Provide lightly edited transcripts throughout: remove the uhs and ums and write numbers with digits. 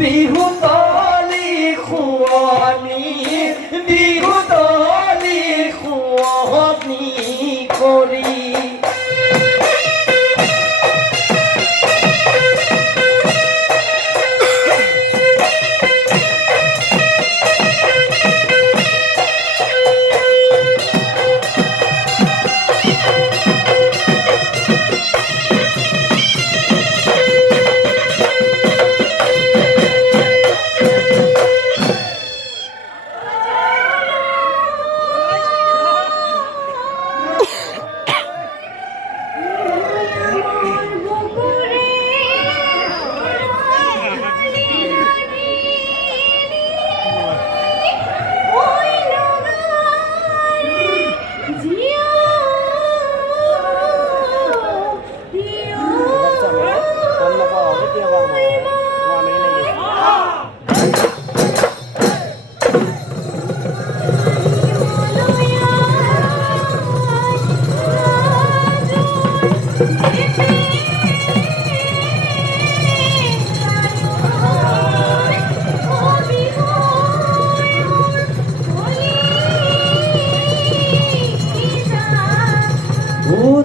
বিহুতলি খুৱনি বিহুতলি খুৱনি কৰি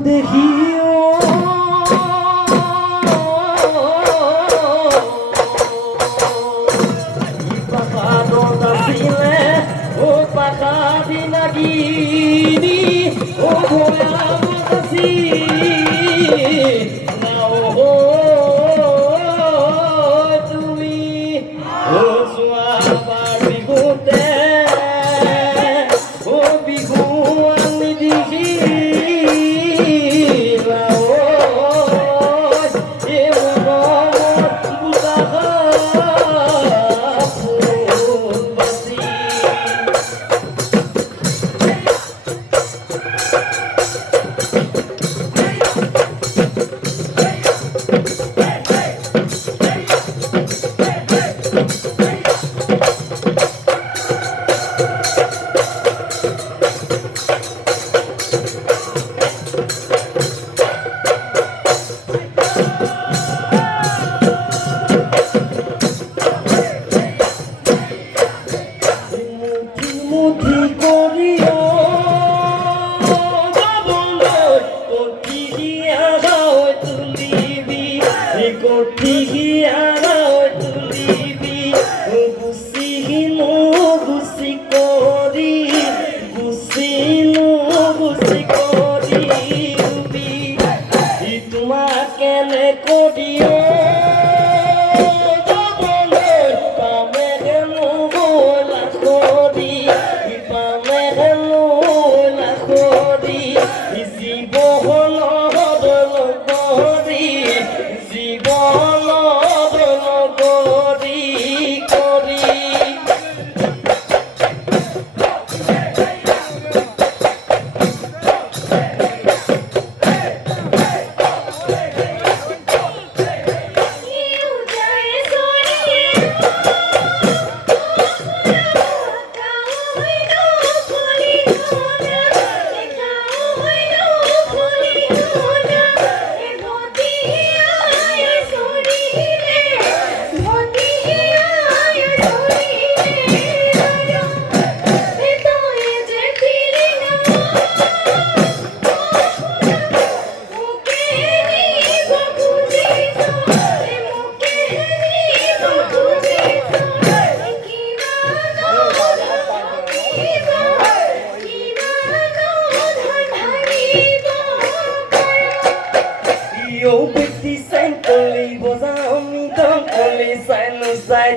দেখিও পাখাত আছিলে ও পাখাদি লাগিনি ও ভয়াবত নাও তুমি ও যোৱাবাৰ বিহুতে ও বিহু আনি দিছি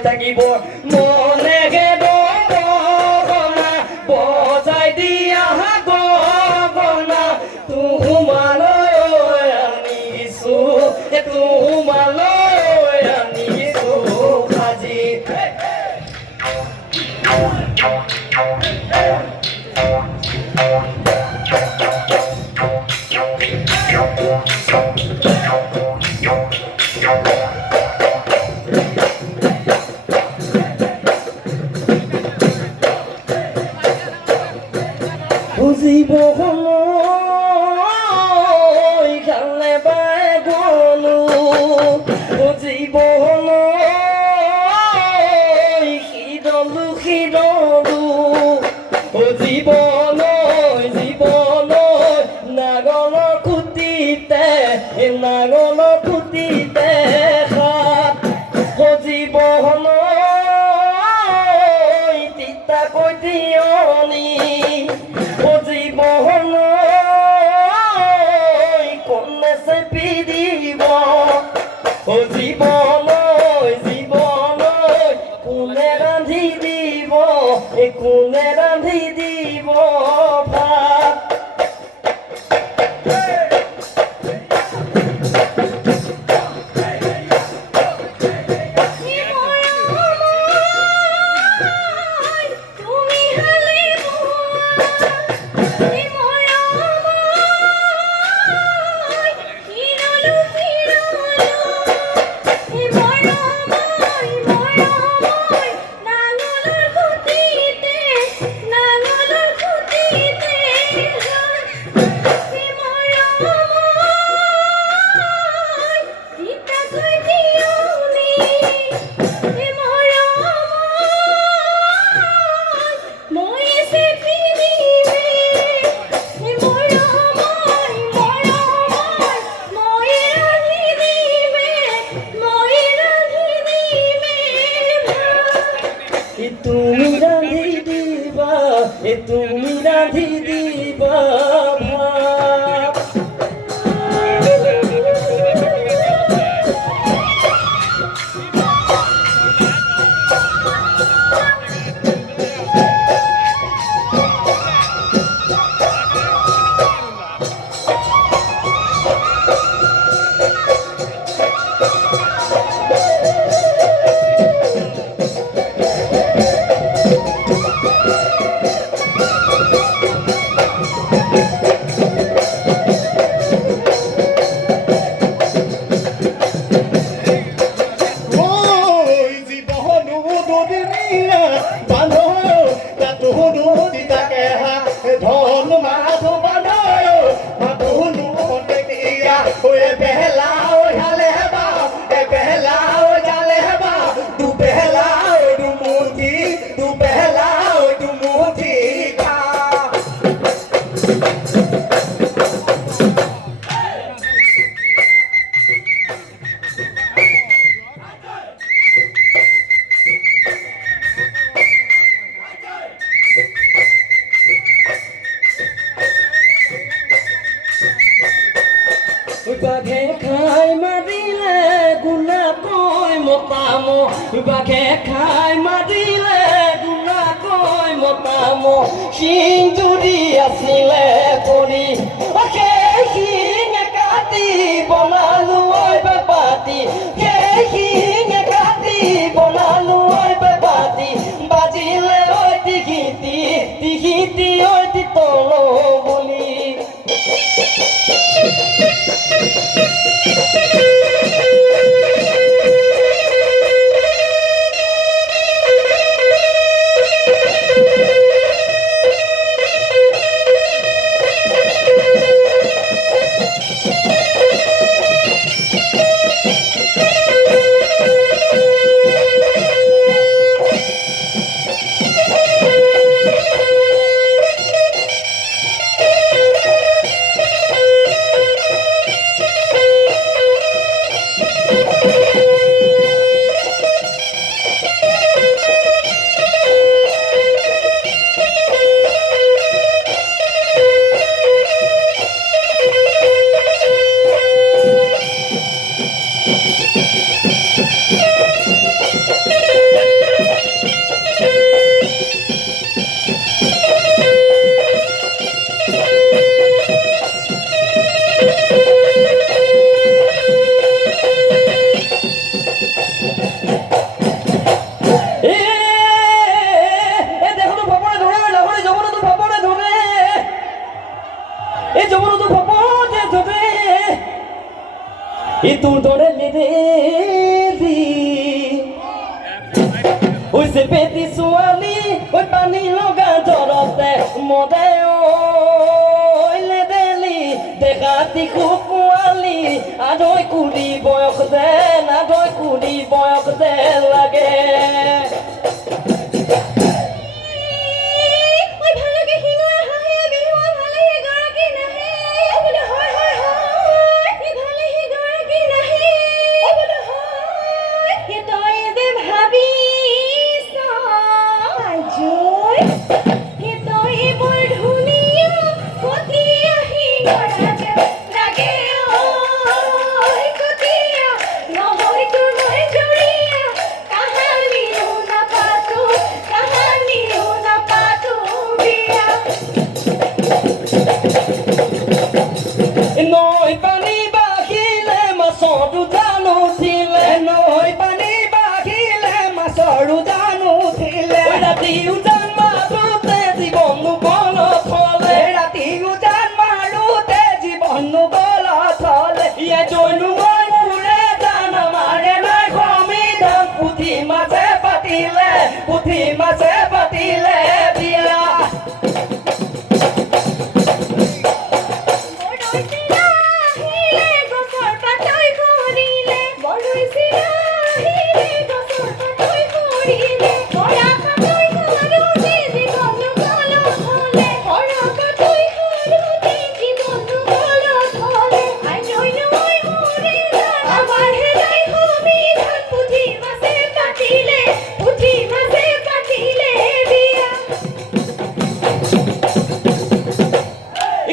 থাকিব মনে বজাই দিয়া গগনা তোমালৈ আনিছো তোমালৈ আনিছো আজি বুজিব সময় খালে বাই গলো বুজিব সময় খুঁটিতে সাত সজীৱন তিতা কৈতিয়নি সজীৱন কোনে চেপি দিব জীৱন জীৱন কোনে ৰান্ধি দিব কোনে ৰান্ধি দিব ভাত তুমি ৰাধি দিবা তুমি ৰাধি দিবা ভাত বাঘে খাই মাৰিলে গুণা কৈ মতাম বাঘে খাই মাৰিলে গুণা কৈ মতাম শিং যদি আছিলে কৰি সেই শিং কাটি বনালো বেপাতি সেই শিং কাটি বনালো বেপাতি বাজিলে টিকিটি টিকিটি তল বুলি Itu dore lireri Oi se peti suali Oi pani loga jorote Mode oi le deli Dekati kukuali Adoi kudi boyok den Adoi kudi boyok den lage উঠিলে নৈ পানী বাঢ়িলে মাছৰ উজান উঠিলে ৰাতি উজান মাৰোতে জীৱন বলত থলে ৰাতি উজান মাৰোতে জীৱন গলত থলে ইয়ে জৈনু মোৰে জান মাৰে নাই সমিধান পুঠি মাছে পাতিলে পুঠি মাছে পাতিলে বিয়া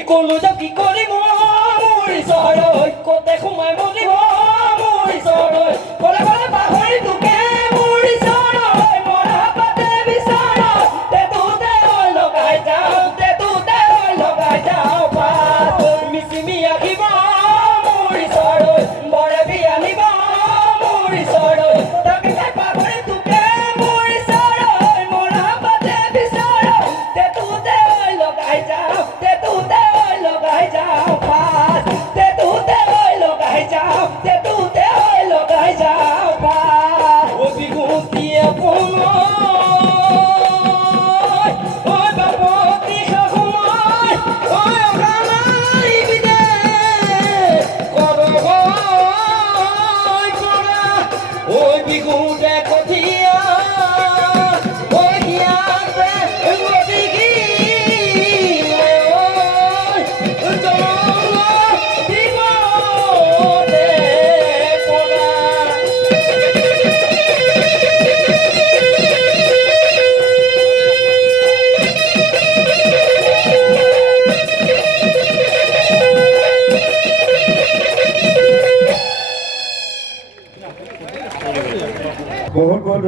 কলো যাও কি কৰিম মোৰ চৰৈ কতে সোমাই মৰিব মোৰ চৰৈ কলে কলে পাহৰি তোকে মোৰ চৰৈ মৰা পাতে বিচাৰ তেতুতে লগাই যাওঁ তেতুতে লগাই যাওঁ পাত মিচিমি আহিব মোৰ চৰৈ বৰে বিয়া নিব মোৰ চৰৈ তাকে পাহৰি তোকে মোৰ চৰৈ মৰা পাতে বিচাৰ তেতুতে লগাই যাওঁ তেতুতে লগাই যাওঁ পাত তেতুতে লগাই যাওঁ তেতুতে লগাই যাওঁ পাত ও বিহুতিয়ে সময় ঐ বাপতি সময় ঐ অগানাই বিদে কৰব কৰা ঐ বিহুতে কঠিয়া ঐ হিয়াতে গতিকি बहुत बहुत